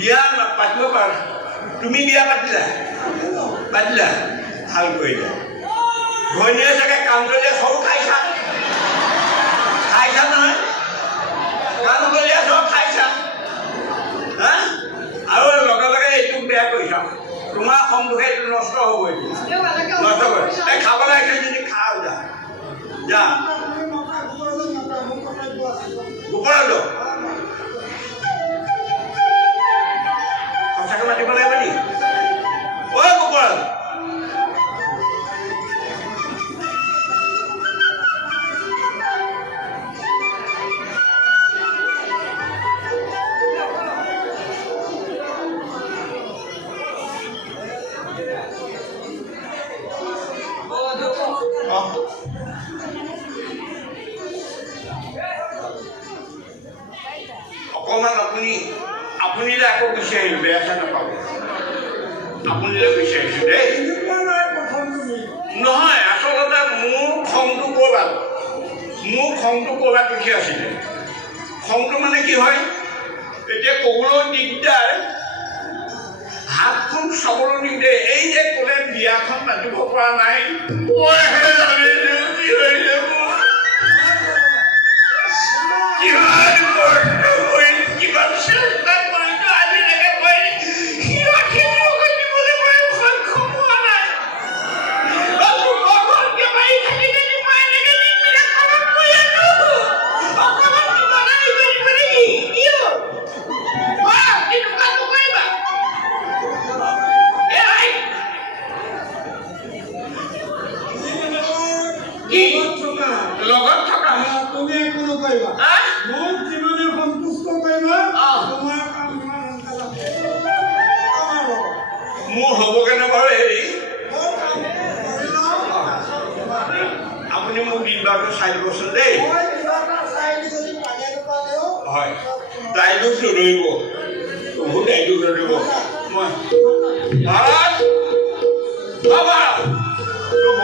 বিয়া পাতিব পাৰা তুমি বিয়া পাতিলা পাতিলা ভাল কৰিলা ঘৈণীয়ে চাগে কাম কৰিলে সৰু খাইছা খাইছা নহয় কাম কৰিলে চব খাইছা হা আৰু লগে লগে এইটো বেয়া কৰিছা তোমাৰ সম্মুখে এইটো নষ্ট হ'ব এইটো নষ্ট কৰে এই খাব লাগিছে যদি খাওঁ যা যা গোপৰাজ সঁচাকৈ মাতিব লাগিব নি ঐ গোপৰাজ অকণমান আপুনিলে আকৌ গুচি আহিলো বেয়া চা নাপাব আপুনিলে গুচি আহিছো দেই নহয় আচলতে মোৰ খংটো ক'ৰবাত উঠি আছিলে খংটো মানে কি হয় এতিয়া ক'বলৈ দিগদাৰ হাতখন চাবলৈ নিদিয়ে এই যে ক'লে বিয়াখন পাতিব পৰা নাই লগত থকা তুমি একো নকৰিবা মোক যিমানে সন্তুষ্ট কৰিবা তোমাৰ কাম মোৰ হ'ব কেনে বাৰু হেৰি আপুনি মোক দিনবাৰটো চাই দিবচোন দেই হয় দায়িত্ব নধৰিব বহুত দায়িত্ব নধৰিব মই ৰ'ব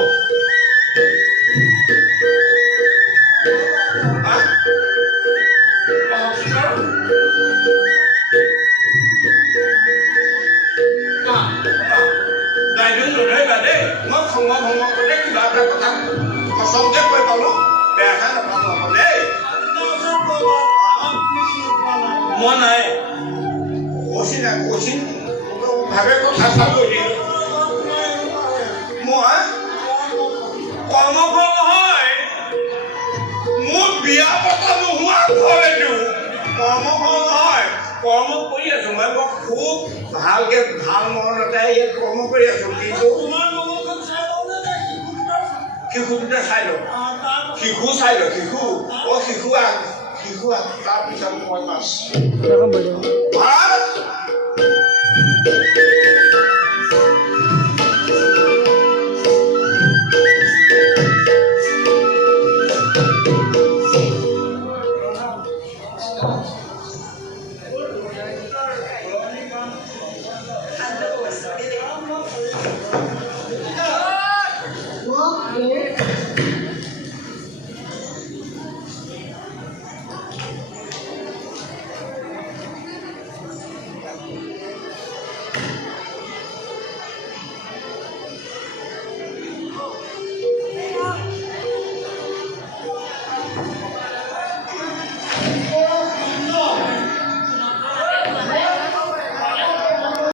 মই নাই ভাৱে কথা চাবলৈ মই কৰ্মফল নহয় মোৰ বিয়া পতা নোহোৱা ফল এইটো কৰ্মফল নহয় কৰ্ম কৰি আছো মই বৰ খুব ভালকে ভাল মনতে ইয়াত কৰ্ম কৰি আছো কিন্তু শিশু দুটা চাই লওঁ শিশু চাই লওঁ শিশু শিশু তাৰপিছত মই মাছ